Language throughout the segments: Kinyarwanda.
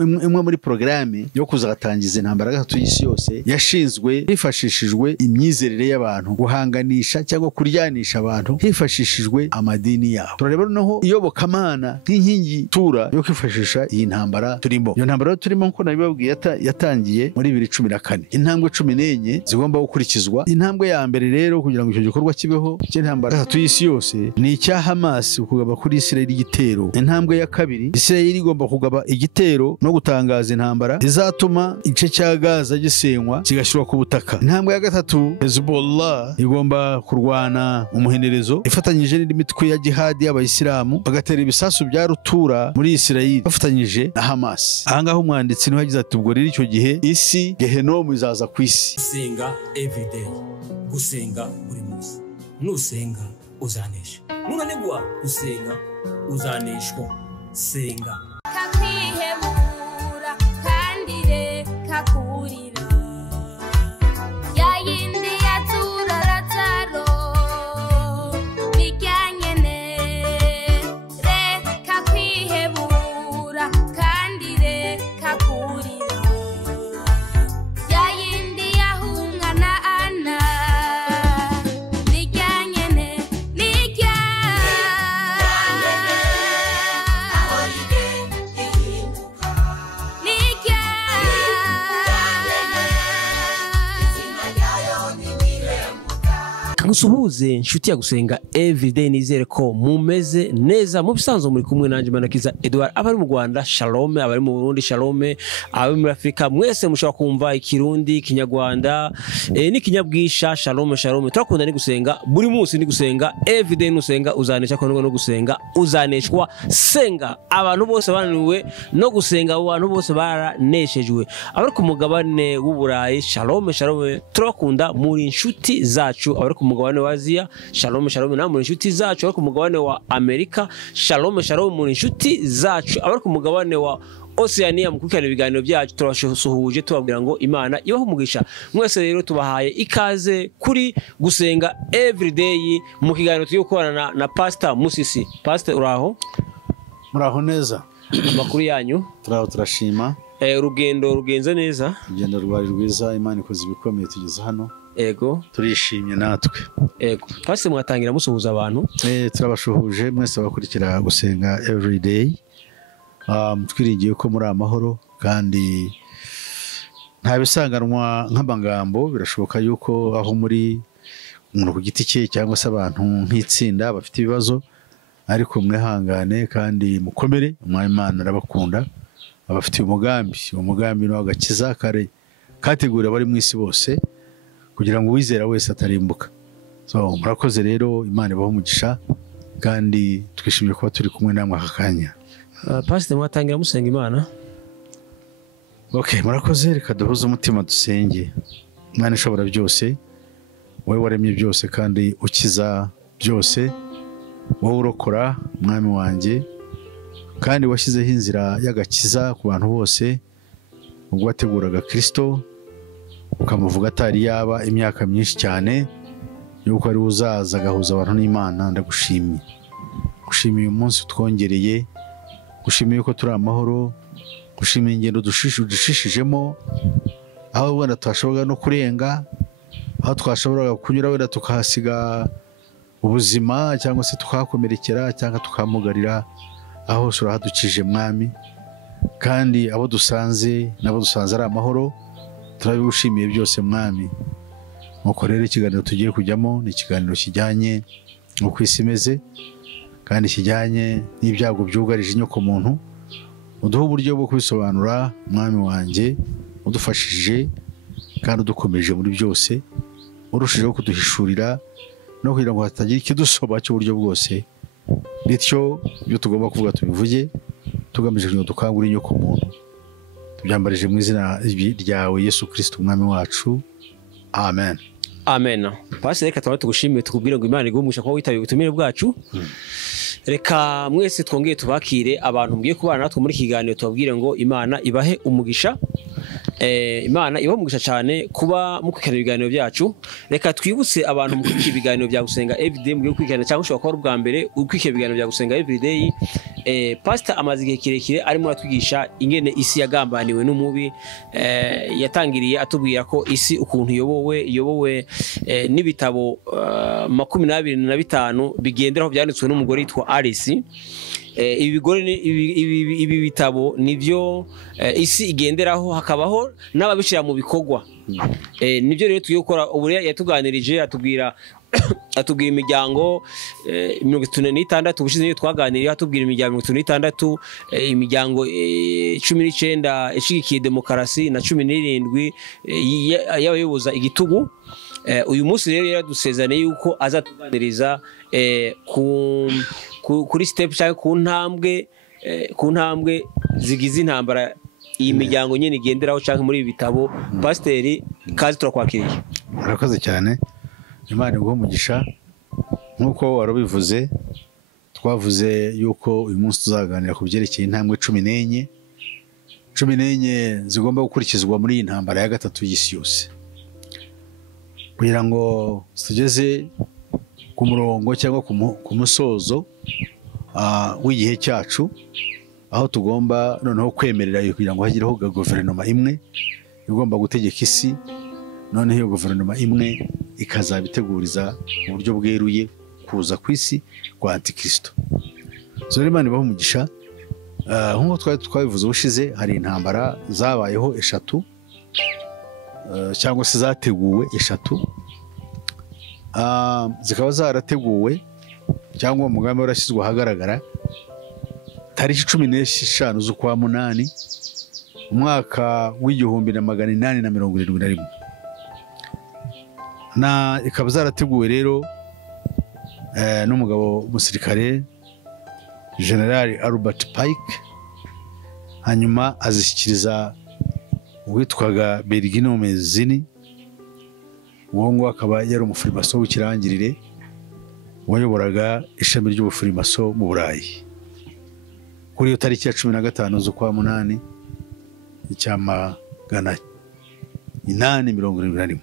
imwe muri programme yo kuzatangiza intambara gatatu y'isi yose yashinzwe hifashishijwe imyizerere y'abantu guhanganisha cyangwa kuryanisha abantu hifashishijwe amadini yabo. Turareba noneho iyobokamana nk'inkingi tura yo kwifashisha iyi ntambara turimo. Iyo ntambara turimo nko nabibabwiye yatangiye muri 2014. Intambwe 14 zigomba gukurikizwa. Intambwe ya mbere rero kugira ngo icyo gikorwa kibeho cy'intambara gatatu y'isi yose ni icya Hamas kugaba kuri Israel igitero. Intambwe ya kabiri Israel igomba kugaba igitero no gutangaza intambara izatuma igice cya Gaza gisenywa kigashyirwa ku butaka. Intambwe ya gatatu Hezbollah igomba kurwana umuhenerezo ifatanyije n'indi mitwe ya jihad y'abayisilamu bagatera ibisasu bya rutura muri Israel bafatanyije na Hamas. Ahangaho umwanditsi niho yagize ati ubwo rero icyo gihe isi gehenomu izaza ku isi. Gusenga everyday, gusenga buri munsi. Nusenga uzanesha. Nunanigwa gusenga uzaneshwa. Senga. Kakwihebura kandi reka kurira yayindi yatura rataro bijyanyene reka kwihebura kandi reka kurira yayindi yahungana ana bijyanyene nijya Gusuhuze inshuti ya gusenga everyday, nizere ko mumeze neza. Mu bisanzwe muri kumwe nanje Manakiza Edouard, abari mu Rwanda shalom, abari mu Burundi shalom, abari muri Afrika mwese mushobora kumva ikirundi, kinyarwanda n'ikinyabwisha shalom shalom. Turakunda ni gusenga buri munsi, ni gusenga everyday, nusenga uzanesha ko no gusenga uzaneshwa. Senga abantu bose bananiwe no gusenga, abantu bose baraneshejwe. Abari ku mugabane w'Uburayi shalom shalom, turakunda muri inshuti zacu. Abari ku mugabane wa Aziya shalom shalom, na muri inshuti zacu. Abari ku mugabane wa Amerika shalom shalom, muri inshuti zacu. Abari ku mugabane wa Oceania mukurikirana ibiganiro byacu turabasuhuje tubabwira ngo Imana ibaho umugisha. Mwese rero tubahaye ikaze kuri gusenga everyday mu kiganiro tugiye gukorana na Pastor Musisi. Pastor uraho? Muraho neza. Amakuru yanyu? Turashima. Urugendo rugenze neza? Urugendo rwari rwiza, Imana ikoze ibikomeye tugeze hano. Ego. Turishimye natwe. Ego. Pastor mwatangira musuhuza abantu? Turabashuhuje mwese abakurikira gusenga everyday. Twiringiye ko muri amahoro kandi nta bisanganwa nk'amagambo. Birashoboka yuko aho muri umuntu ku giti cye cyangwa se abantu nk'itsinda bafite ibibazo, ariko mwihangane kandi mukomere. Imana arabakunda, abafite umugambi no agakiza kare kategura bari mu isi bose kugira ngo uwizera wese atarimbuka. So murakoze rero, Imana ibaho umugisha kandi twishimiye kuba turi kumwe namwe aka kanya. Pastor mwatangira musenga Imana? Okay, murakoze. Reka duhuze umutima dusenge. Imana ishobora byose, wowe waremye byose kandi ukiza byose, wowe urokora mwami wanjye, kandi washyizeho inzira y'agakiza ku bantu bose ubwo wateguraga Kristo, ukamuvuga atari yaba imyaka myinshi cyane yuko ari uzaza agahuza abantu n'Imana. Ndagushimiye, gushimiye umunsi twongereye, gushimiye ko turi amahoro, gushimiye ingendo dushishijemo, aho wenda twashoboraga no kurenga, aho twashoboraga kunyura wenda tukahasiga ubuzima cyangwa se tukakomerekera cyangwa tukamugarira, aho surahadukije mwami, kandi abo dusanze nabo dusanze ari amahoro. Turabigushimiye byose mwami. Nuko rero ikiganiro tugiye kujyamo ni ikiganiro kijyanye n'uko isi imeze kandi kijyanye n'ibyago byugarije inyoko muntu. Uduha uburyo bwo kubisobanura mwami wanjye, udufashije kandi udukomeje muri byose, urushijeho kuduhishurira no kugira ngo hatagira ikidusoba cy'uburyo bwose, bityo ibyo tugomba kuvuga tubivuge tugamije kugira ngo dukangure inyoko muntu. Tubyambarije mu izina ryawe Yesu Kristo umwami wacu, amen. Amen. Pastor reka tugushimire tukubwire ngo Imana igumugisha kuba witabiye ubutumire bwacu. Reka mwese twongeye tubakire abantu mugiye kubana natwe muri kiganiro, tubabwire ngo Imana ibahe umugisha. Imana ibahe umugisha cyane kuba mukurikirana ibiganiro byacu. Reka twibutse abantu mukurikira ibiganiro bya gusenga everyday mugiye kwikirana, cyangwa ushobora kuba ubwa mbere ukurikira ibiganiro bya gusenga everyday. pastor amaze igihe kirekire arimo atwigisha ingene isi yagambaniwe n'umubi. Yatangiriye atubwira ko isi ukuntu iyobowe n'ibitabo 25 bigenderaho byanditswe n'umugore yitwa Alice. Ibi bitabo nivyo isi igenderaho, hakabaho n'ababishira mu bikorwa. Nivyo rero tugiye gukora. Ubu yatuganirije atubwira imiryango 36 ubushize niyo twaganiriye, atubwira imiryango 36, imiryango 19 ishigikiye demokarasi na 17 y'abayoboza igitugu. Uyu munsi rero yaradusezeranye yuko azatuganiriza kuri step cyangwa ku ntambwe zigize intambara iyi miryango nyine igenderaho cyangwa muri ibi bitabo. Pasiteri, kazi turakwakiriye. Murakoze cyane, Imana iguhe umugisha. Nk'uko warabivuze, twavuze yuko uyu munsi tuzaganira ku byerekeye intambwe 14 zigomba gukurikizwa muri iyi ntambara ya gatatu y'isi yose, kugira ngo tugeze ku murongo cyangwa ku musozo w'igihe cyacu, aho tugomba noneho kwemerera kugira ngo hagireho guverinoma imwe igomba gutegeka isi. Noneho iyo guverinoma imwe ikazabiteguriza mu buryo bweruye kuza ku isi kwa Antikristo. Imana ibahe umugisha. Nk'uko twabivuze ubushize, hari intambara zabayeho 3 cyangwa se zateguwe 3, zikaba zarateguwe cyangwa umugambi warashyizwe ahagaragara tariki 15 z'ukwa munani umwaka w'1871, ikaba zarateguwe rero n'umugabo umusirikare General Albert Pike. Hanyuma azishyikiriza uwitwaga Bergino Mezini. Uwo ngo akaba yari umufirimaso w'ikirangirire wayoboraga ishami ry'ubufirimaso mu Burayi. Kuri iyo tariki ya 15 z'ukwa munani icyama 871.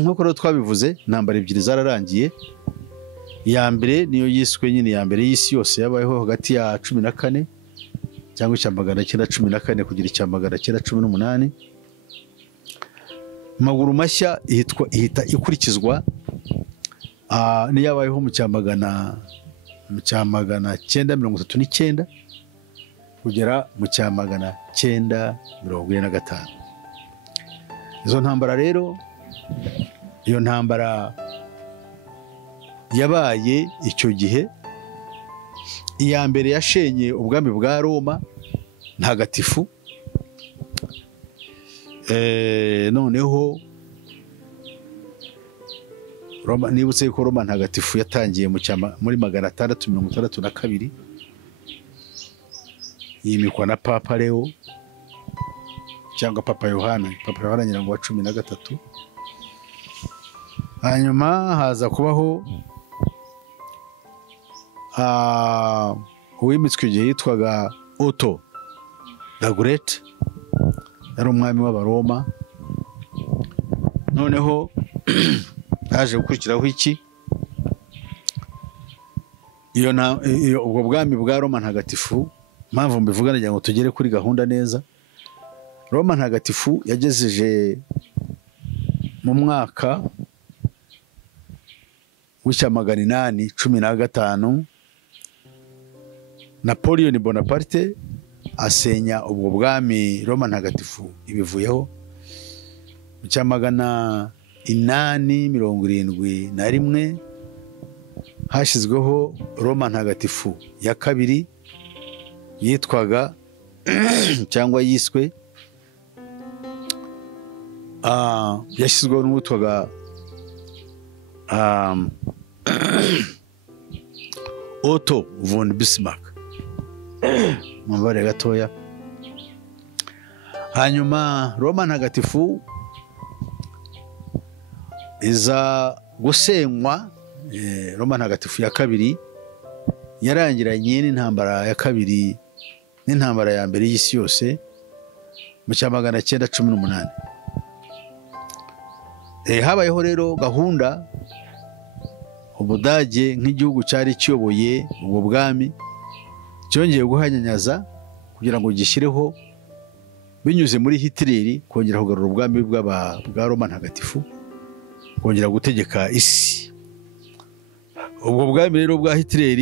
Nk'uko rero twabivuze, intambara 2 zararangiye. Iya mbere niyo yiswe nyine ya mbere y'isi yose yabayeho hagati ya 14 cyangwa icyama 914 kugira icyama 918. Maguru mashya ihita ikurikizwa niyabayeho mu cyama 939 kugera mu cyama 945. Izo ntambara rero, iyo ntambara yabaye icyo gihe, iya mbere yashenye ubwami bwa Roma ntagatifu. Noneho Roma, nibutse ko Roma ntagatifu yatangiye muri 662 yimikwa na Papa Leo cyangwa Papa Yohana nyirango wa 13. Hanyuma haza kubaho uwimitswe igihe yitwaga Otto the Great, yari umwami w'Abaroma. Noneho haje gukurikiraho iki? Ubwo bwami bwa Roma ntagatifu. Mpamvu mbivuga nagira ngo tugere kuri gahunda neza. Roma ntagatifu yagejeje mu mwaka w'icyama 815 Napoleon Bonaparte asenya ubwo bwami Roma ntagatifu ibivuyeho. Mu cyama 871 hashyizweho Roma ntagatifu ya kabiri yitwaga cyangwa yiswe yashyizweho n'uwitwaga Otto von Bismarck. Mubare gatoya. Hanyuma Roma ntagatifu iza gusenywa. Roma ntagatifu ya kabiri yarangiranye n'intambara ya kabiri n'intambara ya mbere y'isi yose mu cyama 918. Habayeho rero gahunda Ubudage nk'igihugu cyari kiyoboye ubwo bwami cyongeye guhanyanyaza kugira ngo gishyireho binyuze muri Hitler kongera kugarura ubwami bwa Roma ntagatifu kongera gutegeka isi. Ubwo bwami rero bwa Hitler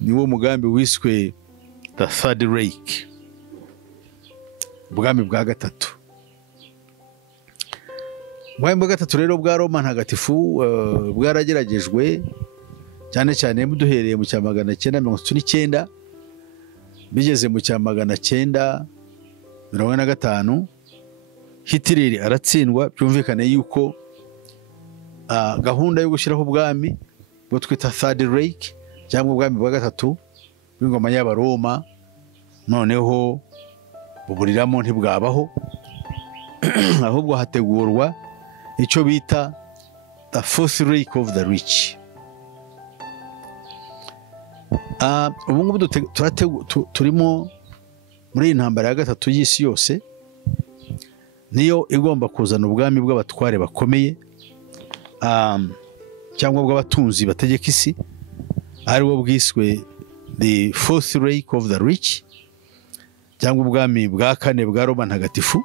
niwo mugambi wiswe The Third Reich, ubwami bwa gatatu. Ubwami bwa gatatu rero bwa Roma ntagatifu bwarageragejwe cyane cyane duhereye mu cya 939 bigeze mu cya 945 Hitler aratsindwa. Byumvikane yuko gahunda yo gushyiraho ubwami bwo twita Third Reich cyangwa ubwami bwa gatatu bw'ingoma y'Abaroma noneho buburiramo ntibwabaho ahubwo hategurwa icyo bita the Fourth Reich of the Rich. Ubu ngubu turimo muri iyi ntambara ya gatatu y'isi yose, niyo igomba kuzana ubwami bw'abatware bakomeye cyangwa bw'abatunzi bategeka isi, ariwo bwiswe the Fourth Reich of the Rich cyangwa ubwami bwa kane bwa Roma ntagatifu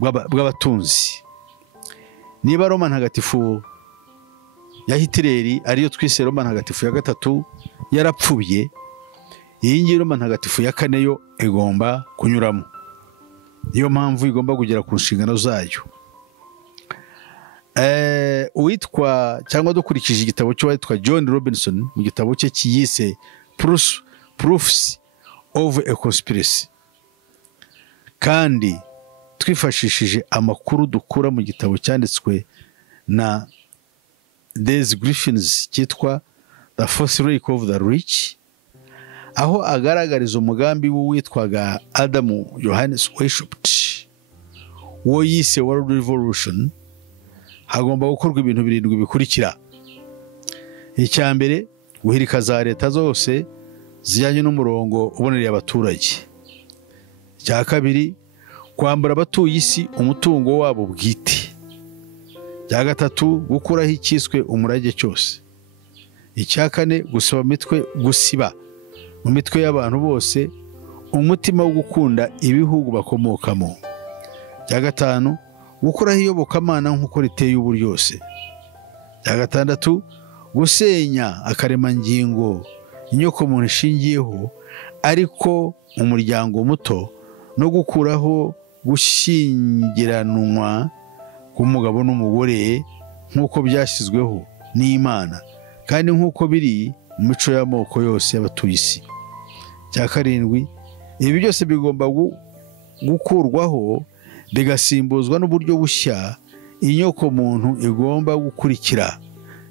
bw'abatunzi. Niba Roma ntagatifu ya Hitler ariyo twise Roma ntagatifu ya gatatu yarapfuye, iyi ngiyi Roma ntagatifu ya kane yo igomba kunyuramo. Niyo mpamvu igomba kugera ku nshingano zayo. Uwitwa cyangwa dukurikije igitabo cy'uwitwa John Robinson mu gitabo cye kiyise Proofs of a Conspiracy, kandi twifashishije amakuru dukura mu gitabo cyanditswe na Des Griffins cyitwa The Fourth Reich of the Rich, aho agaragariza umugambi w'uwitwaga Adam Johannes Weishaupt wo yise World Revolution. Hagomba gukorwa ibintu 7 bikurikira. Icya mbere, guhirika za leta zose zijyanye n'umurongo ubonereye abaturage. Icya kabiri, kwambura abatuye isi umutungo wabo bwite. Icya gatatu, gukuraho icyiswe umurage cyose. Icya kane, gusiba mu mitwe y'abantu bose umutima wo gukunda ibihugu bakomokamo. Icya gatanu, gukuraho iyobokamana nk'uko riteye ubu ryose. Icya gatandatu, gusenya akaremangingo inyokomuntu ishingiyeho ariko umuryango muto, no gukuraho gushyingiranwa k'umugabo n'umugore nk'uko byashyizweho n'Imana kandi nk'uko biri mu mico y'amoko yose y'abatuye isi. Icya karindwi, ibi byose bigomba gukurwaho bigasimbuzwa n'uburyo bushya inyoko muntu igomba gukurikira,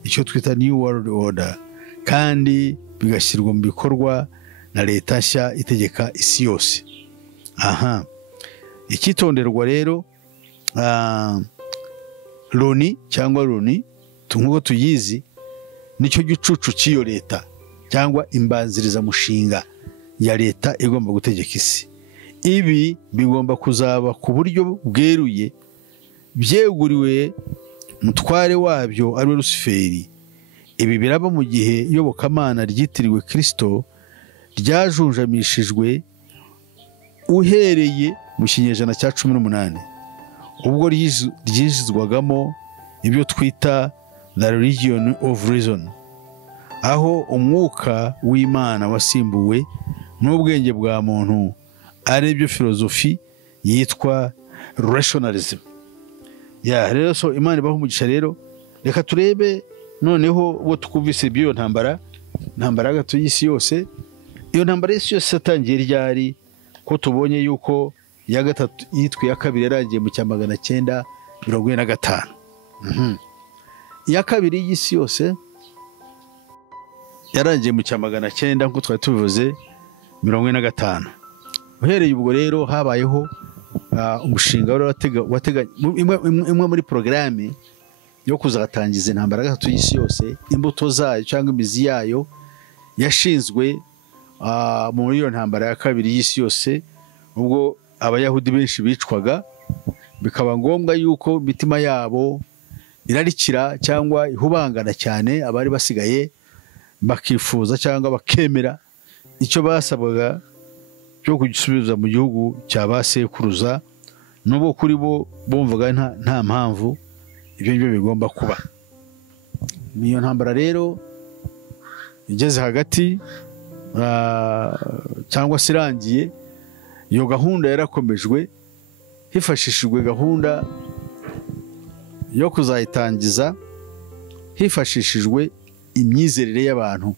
icyo twita New World Order, kandi bigashyirwa mu bikorwa na leta nshya itegeka isi yose. Icyitonderwa rero, Loni cyangwa Loni nk'uko tuyizi nicyo gicucu cy'iyo leta cyangwa imbanzirizamushinga ya leta igomba gutegeka isi. Ibi bigomba kuzaba ku buryo bweruye byeguriwe mutware wabyo ari we Lusiferi. Ibi biraba mu gihe iyobokamana ryitiriwe Kristo ryajunjamishijwe uhereye mu kinyejana cya 18, ubwo ryizwagamo ibyo twita the religion of reason, aho umwuka w'Imana wasimbuwe n'ubwenge bwa muntu, ari byo filozofi yitwa rationalism. Rero so Imana ibaho umugisha. Rero reka turebe noneho uwo twumvise by'iyo ntambara hagati y'isi yose. Iyo ntambara y'isi yose yatangiye ryari? Ko tubonye yuko iya gatatu yitwa iya kabiri yarangiye mu cya 945. Iya kabiri y'isi yose yarangiye mu cya 900 nk'uko twari tubivuze 45. Uhereye ubwo rero habayeho umushinga watega imwe muri porogaramu yo kuzatangiza intambara gatatu y'isi yose. Imbuto zayo cyangwa imizi yayo yashinzwe muri iyo ntambara ya kabiri y'isi yose, ubwo abayahudi benshi bicwaga, bikaba ngombwa yuko imitima yabo irarikira cyangwa ihubangana cyane, abari basigaye bakifuza cyangwa bakemera icyo basabwaga cyo kugisubiza mu gihugu cya ba sekuruza, nubwo kuri bo bumvaga nta mpamvu ibyo ngibyo bigomba kuba. Iyo ntambara rero igeze hagati cyangwa se irangiye, iyo gahunda yarakomejwe hifashishijwe gahunda yo kuzayitangiza hifashishijwe imyizerere y'abantu,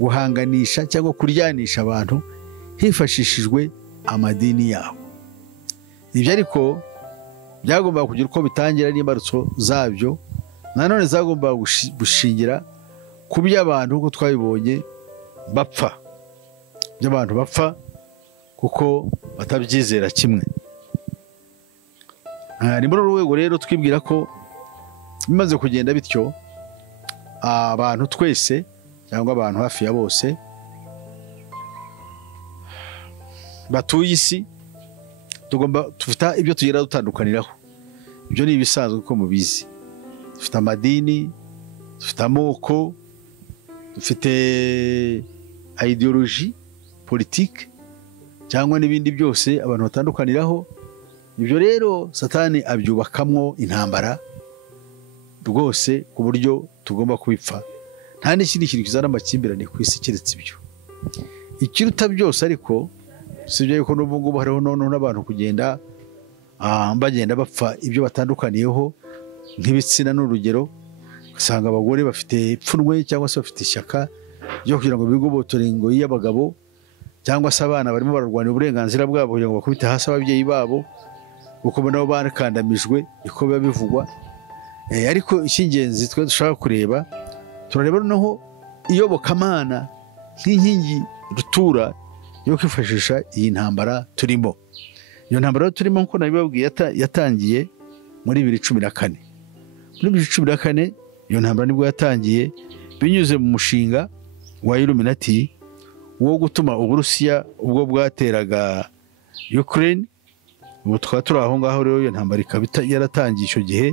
guhanganisha cyangwa kuryanisha abantu hifashishijwe amadini yabo. Ibyo ariko byagombaga kugira uko bitangira n'imbarutso zabyo, nanone zagombaga gushingira ku by'abantu uko twabibonye bapfa, by'abantu bapfa kuko batabyizera kimwe. Ni muri uru rwego rero twibwira ko bimaze kugenda bityo, abantu twese cyangwa abantu hafi ya bose batuye isi dufite ibyo tugenda dutandukaniraho. Ibyo ni ibisanzwe uko mubizi. Dufite amadini, dufite amoko, dufite ideology, politike cyangwa n'ibindi byose abantu batandukaniraho. Ibyo rero Satani abyubakamwo intambara rwose ku buryo tugomba kubipfa. Nta n'ikindi kintu kizana amakimbirane ku isi keretse ibyo. Ikiruta byose ariko sibyo yuko n'ubu ngubu hariho n'abantu kugenda bagenda bapfa ibyo batandukaniyeho nk'ibitsina n'urugero. Usanga abagore bafite ipfunwe cyangwa se bafite ishyaka ryo kugira ngo bigobotore ingoyi y'abagabo, cyangwa se abana barimo bararwanira uburenganzira bwabo kugira ngo bakubite hasi ababyeyi babo kuko nabo barakandamijwe, niko biba bivugwa. Ariko icy'ingenzi twe dushaka kureba, turareba noneho iyobokamana nk'inkingi rutura yo kwifashisha iyi ntambara turimo. Iyo ntambara turimo nk'uko nabibabwiye yatangiye muri 2014. Muri 2014 iyo ntambara nibwo yatangiye binyuze mu mushinga wa Illuminati wo gutuma Uburusiya ubwo bwateraga Ukraine. Ubu twaba turi aho ngaho rero, iyo ntambara ikaba yaratangiye icyo gihe,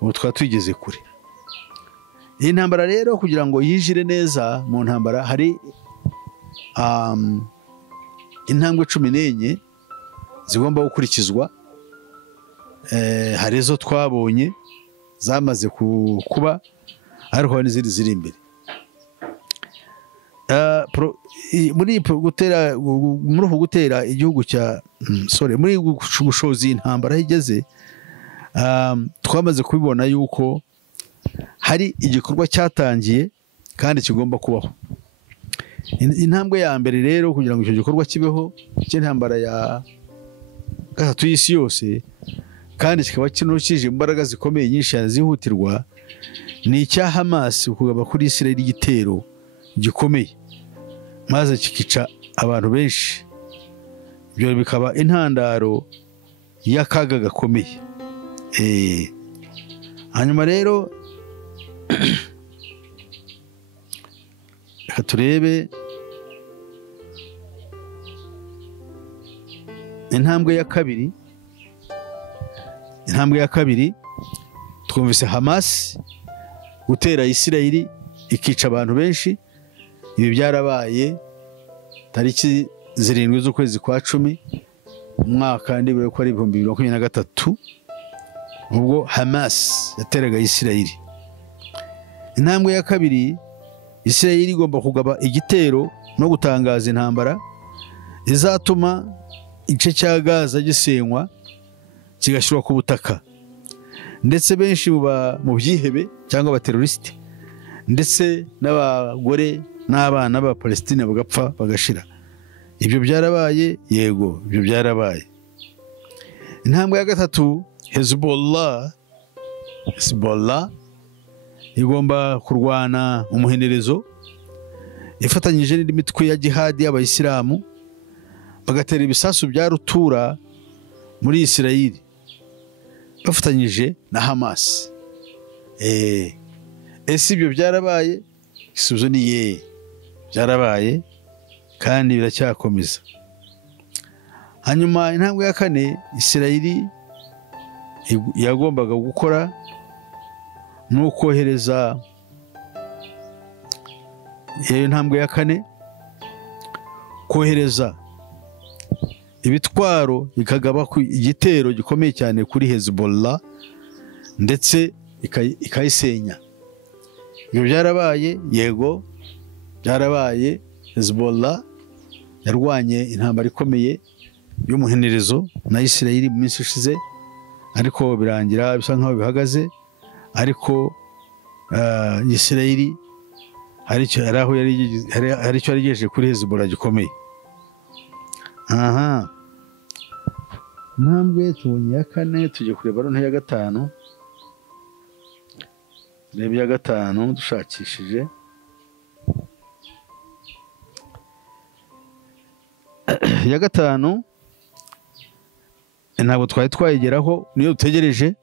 ubu twaba twigeze kure. Iyi ntambara rero kugira ngo yinjire neza mu ntambara hari intambwe 14 zigomba gukurikizwa. Hari izo twabonye zamaze kuba, ariko hari n'izindi ziri imbere. Muri uku gutera igihugu cya muri gushoza iyi ntambara aho igeze, twamaze kubibona yuko hari igikorwa cyatangiye kandi kigomba kubaho. Intambwe ya mbere rero kugira ngo icyo gikorwa kibeho cy'intambara ya gatatu y'isi yose, kandi kikaba kinukije imbaraga zikomeye nyinshi cyane zihutirwa, ni icya Hamas kugaba kuri Israel igitero gikomeye maze kikica abantu benshi. Ibyo bikaba intandaro y'akaga gakomeye. Hanyuma rero reka turebe intambwe ya kabiri. Intambwe ya kabiri twumvise Hamas gutera Israel ikica abantu benshi. Ibi byarabaye tariki 7 z'ukwezi kwa 10 umwaka ndibure ko ari 2023, ubwo Hamas yateraga Israel. Intambwe ya kabiri, Israel igomba kugaba igitero no gutangaza intambara izatuma igice cya Gaza gisenywa kigashyirwa ku butaka, ndetse benshi mu byihebe cyangwa abateroriste ndetse n'abagore n'abana ba Palestine bagapfa bagashira. Ibyo byarabaye, yego ibyo byarabaye. Intambwe ya gatatu, Hezbollah igomba kurwana umuhenerezo ifatanyije n'indi mitwe ya jihadi y'abayisilamu, bagatera ibisasu bya rutura muri Israel bafatanyije na Hamas. Ese ibyo byarabaye? Isubizo ni ye, byarabaye kandi biracyakomeza. Hanyuma intambwe ya kane, Israel yagombaga gukora ni ukohereza iyo intambwe ya kane, kohereza ibitwaro ikagaba igitero gikomeye cyane kuri Hezbollah ndetse ikayisenya. Ibyo byarabaye, yego byarabaye. Hezbollah yarwanye intambara ikomeye y'umuhenerizo na Isirayeli mu minsi ishize, ariko birangira bisa nkaho bihagaze. Ariko Isirayeli hari icyo yarigejeje kuri Hezbollah gikomeye. Aha, intambwe tubonye ya kane, tugiye kureba noneho iya gatanu. Reba iya gatanu dushakishije. Iya gatanu ntabwo twari twayigeraho, niyo dutegereje.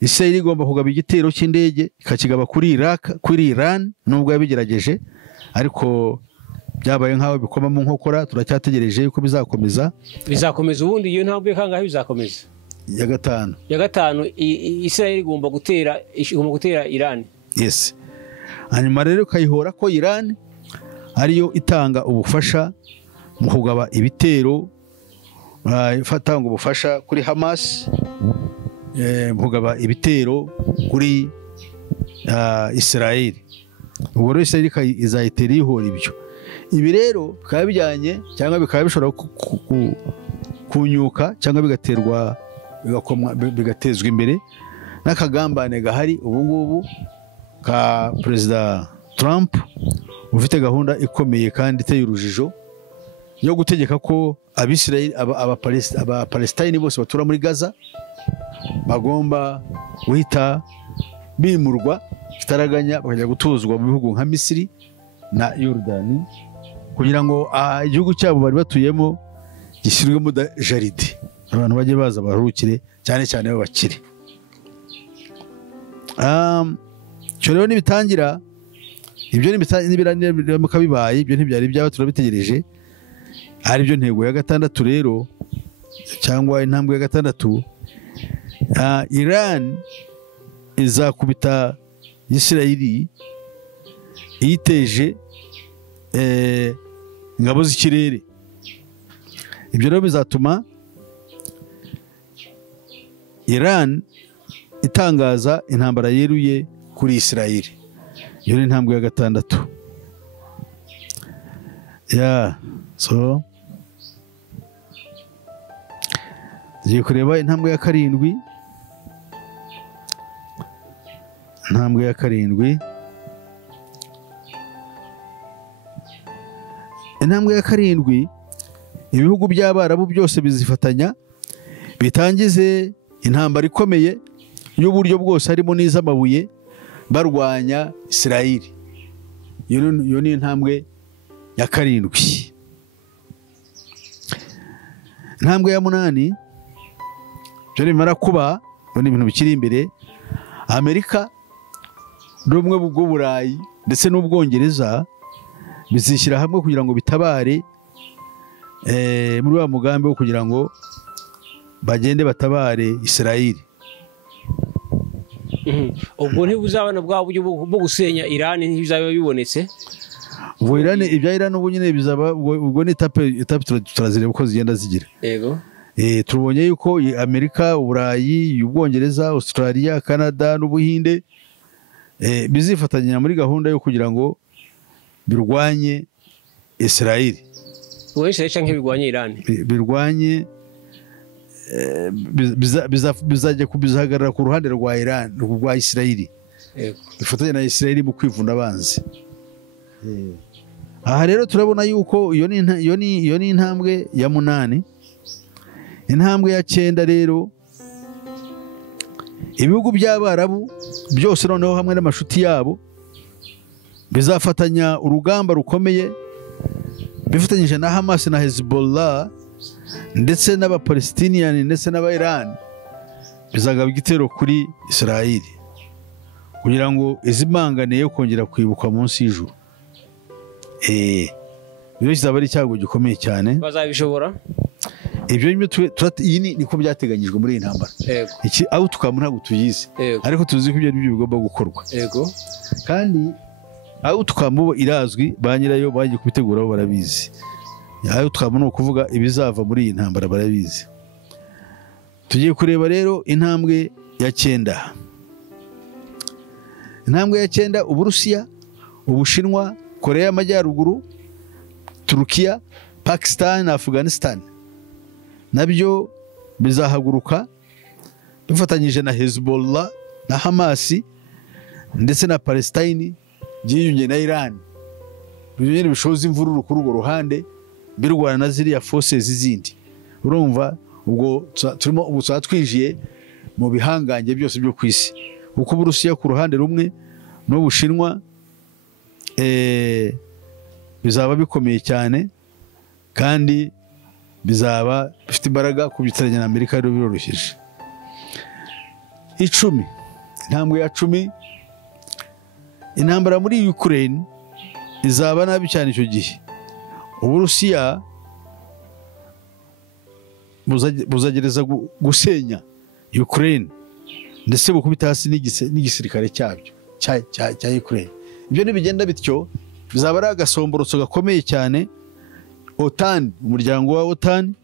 Isirayeli igomba kugaba igitero cy'indege ikakigaba kuri Iran, nubwo yabigerageje ariko byabaye nkaho bikoma mu nkokora. Turacyategereje yuko bizakomeza. Ubundi iyo ntambwe kangahe bizakomeza? Ya gatanu. Isirayeli igomba gutera Iran. Yes. Hanyuma rero ukayihora ko Iran ariyo itanga ubufasha mu kugaba ibitero, ifatanga ubufasha kuri Hamas, kugaba ibitero kuri Isirayeli. Ubwo rero Isirayeli izahitera ihora ibyo. Ibi rero bikaba bijyanye cyangwa bikaba bishobora kunyuka cyangwa bigatezwa imbere n'akagambane gahari ubu ngubu ka Perezida Trump, ufite gahunda ikomeye kandi iteye urujijo yo gutegeka ko Abisirayeli, Abapalestine bose batura muri Gaza bagomba guhita bimurwa kitaraganya, bakajya gutuzwa mu bihugu nka Misiri na Yordani, kugira ngo igihugu cyabo bari batuyemo gishyirwemo jaride, abantu bajye baza baruhukire, cyane cyane b'abakire. Cyo rero nibitangira ibyo nibiramuka bibaye, ibyo ntibyari byaba, turabitegereje. Ari byo ntego ya gatandatu rero, cyangwa intambwe ya gatandatu. Iran izakubita Isirayeli iyiteje ingabo z'ikirere. Ibyo rero bizatuma Iran itangaza intambara yeruye kuri Isirayeli. Iyo ni intambwe ya gatandatu. Tugiye kureba intambwe ya karindwi. Intambwe ya karindwi. Intambwe ya karindwi, ibihugu by'Abarabu byose bizifatanya bitangize intambara ikomeye y'uburyo bwose, harimo n'iz'amabuye, barwanya Isirayeli. Iyo ni intambwe ya karindwi. Intambwe ya munani, byo nimara kuba, ni ibintu bikiri imbere. Amerika n'ubumwe bw'Uburayi ndetse n'Ubwongereza bizishyira hamwe kugira ngo bitabare muri wa mugambi wo kugira ngo bagende batabare Isirayeli. Ubwo ntibuzabana bwa buryo bwo gusenya Iran, ntibizaba bibonetse. Ubwo Iran, ibya Iran ubu nyine bizaba, ubwo ni etape turazireba uko zigenda zigira. Yego. Turubonye yuko Amerika, Uburayi, Ubwongereza, Australia, Canada n'Ubuhinde bizifatanya muri gahunda yo kugira ngo birwanye Isirayeli. Wese cyangwa birwanye Iran. Birwanye bizajya kubizahagarara ku ruhande rwa Iran, rwa Isirayeli. Yego. Bifatanya na Isirayeli mu kwivuna abanzi. Aha rero turabona yuko iyo ni intambwe ya munani. Intambwe ya cyenda rero, ibihugu by'Abarabu byose noneho hamwe n'amashuti yabo bizafatanya urugamba rukomeye, bifatanyije na Hamas na Hezbollah ndetse n'Abapalestinian ndetse n'Aba-Iran, bizagaba igitero kuri Isirayeli kugira ngo izimanganiye kongera kwibuka munsi y'ijuru. Iyo kizaba ari icyago gikomeye cyane. Bazabishobora? ibyo iyi niko byateganyijwe muri iyi ntambara. Iki outcome ntabwo tuyizi, ariko tuzi ko ibyo ari byo bigomba gukorwa. Kandi outcome bo irazwi, ba nyirayo bagiye kubitegura barabizi. Outcome ni ukuvuga ibizava muri iyi ntambara barabizi. Tugiye kureba rero intambwe ya 9. Intambwe ya 9: Uburusiya, Ubushinwa, Korea y'Amajyaruguru, Turukiya, Pakistan na Afghanistan nabyo bizahaguruka bifatanyije na Hezbollah na Hamas ndetse na Palestine byiyunge na Iran. Ibyo bishoza imvururu kuri urwo ruhande birwana na ziriya forces zindi. Urumva ubwo turimo twinjiye mu bihangange byose byo kwisi. Uko Uburusiya ku ruhande rumwe n'Ubushinwa bizaba bikomeye cyane kandi bizaba bifite imbaraga kubitaranya na Amerika rero biroroshije. 10. Intambwe ya 10: intambara muri Ukraine izaba nabi cyane icyo gihe. Uburusiya buzagereza gusenya Ukraine ndetse bukubita hasi n'igisirikare cyabyo cya Ukraine. Ibyo nibigenda bityo bizaba ari agasomborotso gakomeye cyane. OTAN, umuryango wa OTAN,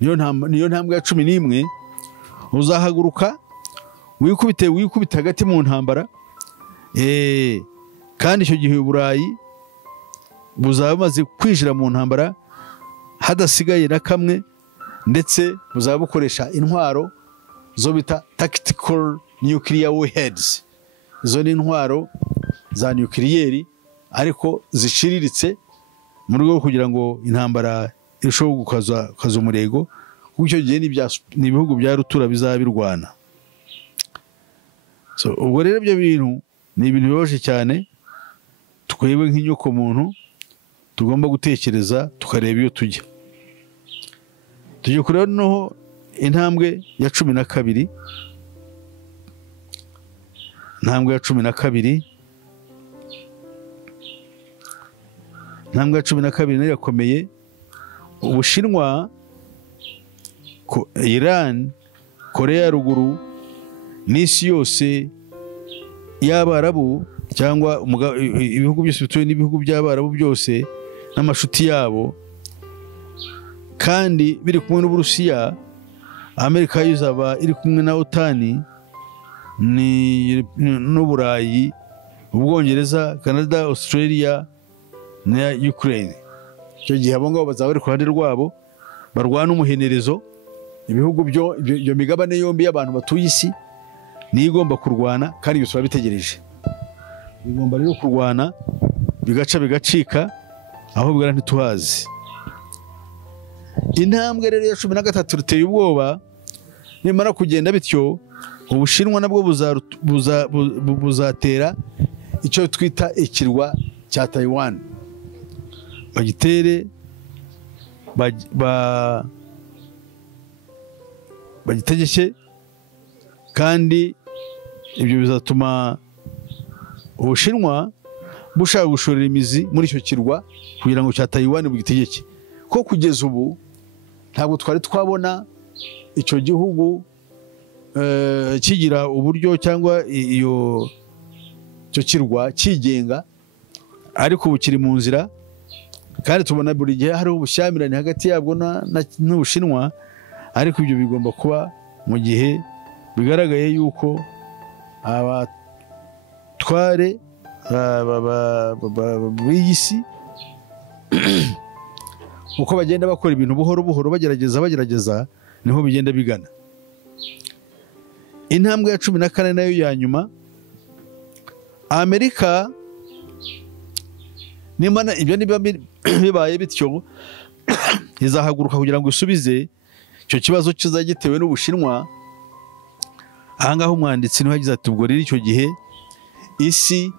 niyo ntambwe ya 11 uzahaguruka wikubite hagati mu ntambara. Kandi icyo gihe Burayi buzaba bumaze kwinjira mu ntambara hadasigaye na kamwe, ndetse buzaba bukoresha intwaro zo bita tactical nuclear warheads. Izo ni intwaro za nuclear ariko ziciriritse mu rwego kugira ngo intambara irusheho gukaza umurego, kuko icyo gihe ni ibihugu bya rutura bizaba birwana. Ubwo rero ibyo bintu ni ibintu bibabaje cyane, twebwe nk'inyoko muntu tugomba gutekereza tukareba iyo tujya. Tugiye kureba noneho intambwe ya 12. Intambwe ya 12 nayo irakomeye. Ubushinwa, Iran, Korea ya ruguru n'isi yose y'Abarabu cyangwa ibihugu byose bituwe n'ibihugu by'Abarabu byose n'amashuti yabo, kandi biri kumwe n'Uburusiya. Amerika yuzaba iri kumwe na OTAN n'Uburayi, Ubwongereza, Canada, Australia na Ukraine. Icyo gihe abo ngabo bazaba bari ku ruhande rwabo barwana umuhenerezo. Ibihugu iyo migabane yombi y'abantu batuye isi niyo igomba kurwana, kandi ibyo turabitegereje. Bigomba rero kurwana bigaca bigacika, aho bigana ntituhazi. Intambwe rero ya 13 ruteye ubwoba. Nimara kugenda bityo, Ubushinwa nabwo buzatera icyo twita ikirwa cya Taiwan. Bagitere bagitegeke, kandi ibyo bizatuma Ubushinwa bushaka gushorera imizi muri icyo kirwa kugira ngo cya Taiwan bugitegeke. Ko kugeza ubu ntabwo twari twabona icyo gihugu kigira uburyo cyangwa icyo kirwa kigenga, ariko ubu kiri mu nzira, kandi tubona buri gihe hari ubushyamirane hagati yabwo n'Ubushinwa. Ariko ibyo bigomba kuba mu gihe bigaragaye yuko abatware b'isi uko bagenda bakora ibintu buhoro buhoro bagerageza niho bigenda bigana. Intambwe ya 14 nayo ya nyuma, Amerika nimana ibyo bibaye bityo izahaguruka kugira ngo isubize icyo kibazo kizagitewe n'Ubushinwa. Ahangaho umwanditsi niho yagize ati ubwo rero icyo gihe isi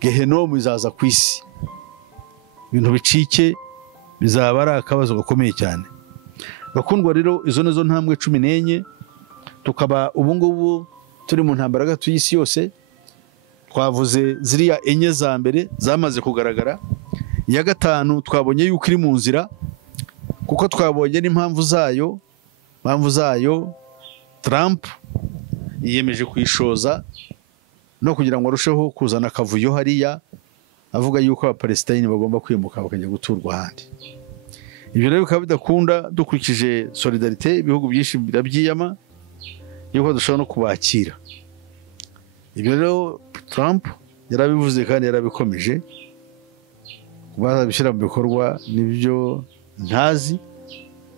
gehenomu izaza ku isi, ibintu bicike, bizaba ari akabazo gakomeye cyane. Bakundwa rero, izo nazo ntambwe 14, tukaba ubu ngubu turi mu ntambara hagati y'isi yose. Twavuze ziriya enye za mbere zamaze kugaragara, iya gatanu twabonye yuko iri mu nzira kuko twabonye n'impamvu zayo Trump yiyemeje kuyishoza no kugira ngo arusheho kuzana akavuyo hariya avuga yuko Abapalestina bagomba kwimuka bakajya guturwa ahandi. Ibyo rero bikaba bidakunda dukurikije solidarite ibihugu byinshi birabyiyama yuko dushobora no kubakira. Ibyo rero Trump yarabivuze kandi yarabikomeje kubashyira mu bikorwa nibyo ntazi,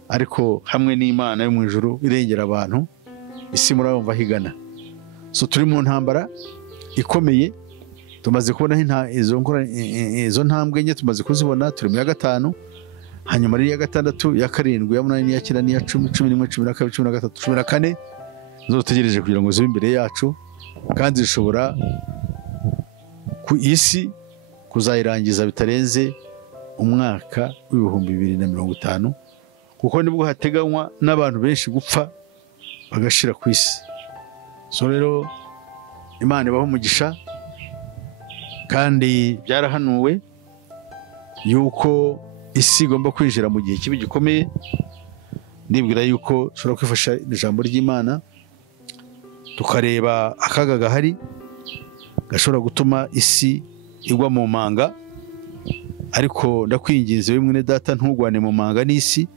ariko hamwe n'Imana yo mu ijuru irengera abantu isi murabumva higana. So turi mu ntambara ikomeye, tumaze kubona izo ntambwe nke tumaze kuzibona, turi mu ya 5, hanyuma ari ya 6, ya 7, ya 8, ya 9, ya 10, 11, 12, 13, 14 zo dutegereje kugira ngo zibe imbere yacu, kandi zishobora ku isi kuzayirangiza bitarenze umwaka w'2050, kuko nibwo hateganywa n'abantu benshi gupfa bagashira ku isi. So rero Imana ibaho umugisha, kandi byarahanuwe yuko isi igomba kwinjira mu gihe kibi gikomeye. Ndibwira yuko dushobora kwifasha ijambo ry'Imana tukareba akaga gahari gashobora gutuma isi igwa mu manga, ariko ndakwinginze we mwene data ntugwane mu manga n'isi,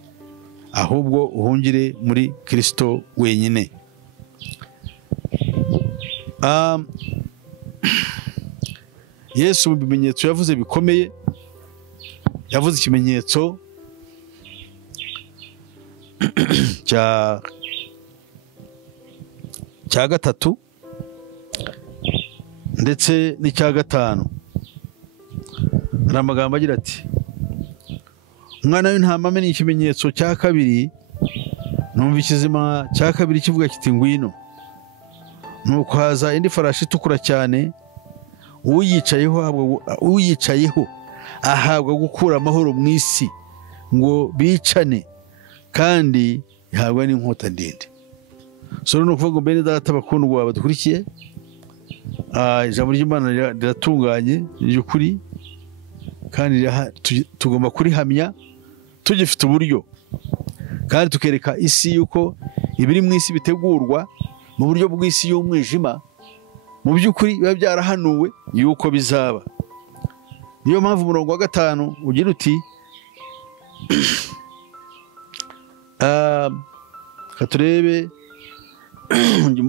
ahubwo uhungire muri Kristo wenyine. Yesu mu bimenyetso yavuze bikomeye, yavuze ikimenyetso cya 3 ndetse n'icya 5. Hari amagambo agira ati, umwana w'intama amenye ikimenyetso cya 2, numva ikizima cya 2 kivuga kiti ngwino. Nuko haza indi farashi itukura cyane, uyicayeho ahabwa gukura amahoro mu isi ngo bicane, kandi ihabwa n'inkota ndende. So no kuvuga ngo bene data bakundwa badukurikiye, ijambo ry'Imana riratunganye ry'ukuri, kandi tugomba kurihamya tugifite uburyo, kandi tukereka isi yuko ibiri mu isi bitegurwa mu buryo bw'isi y'umwijima, mu by'ukuri biba byarahanuwe yuko bizaba. Niyo mpamvu umurongo wa 5 ugira uti katurebe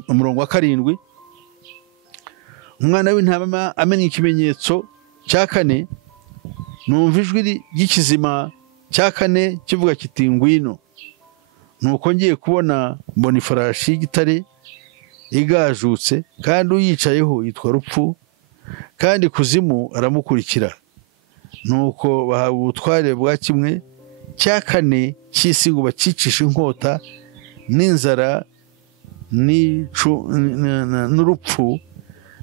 umurongo wa 7, umwana w'intama amenye ikimenyetso cya 4, numva ijwi ry'ikizima cya 4 kivuga kiti ngwino. Nuko ngiye kubona mbona ifarashi y'igitare igajutse, kandi uyicayeho yitwa Rupfu, kandi kuzimu aramukurikira. Nuko bahawe ubutware bwa kimwe cya 4 cy'isi ngo bacicishe inkota n'inzara n'urupfu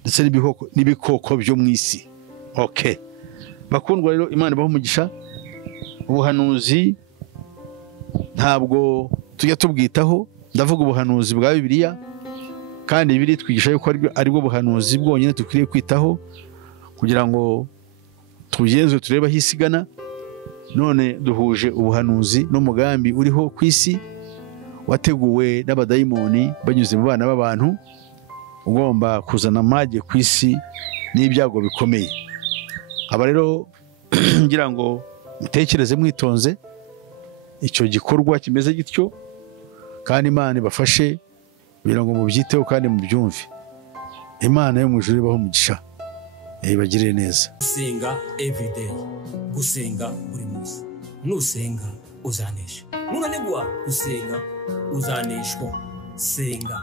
ndetse n'ibikoko byo mu isi. Okay, bakundwa rero Imana ibaho umugisha. Ubuhanuzi ntabwo tujya tubwitaho, ndavuga ubuhanuzi bwa Bibiliya, kandi Bibiliya twigisha yuko aribwo buhanuzi bwonyine dukwiriye kwitaho kugira ngo tugenzwe tureba hisigana. None duhuje ubuhanuzi n'umugambi uriho ku isi wateguwe n'abadayimoni banyuze mu bana b'abantu, ugomba kuzana amage ku isi n'ibyago bikomeye. Aba rero ngira ngo mutekereze mwitonze icyo gikorwa kimeze gityo, kandi Imana ibafashe kugira ngo mubyiteho kandi mubyumve. Imana yo mu ijuru ibaho umugisha, ibagirire neza. Gusenga everyday, gusenga buri munsi. Nusenga uzanesha, nunanigwa gusenga uzaneshwa. Senga.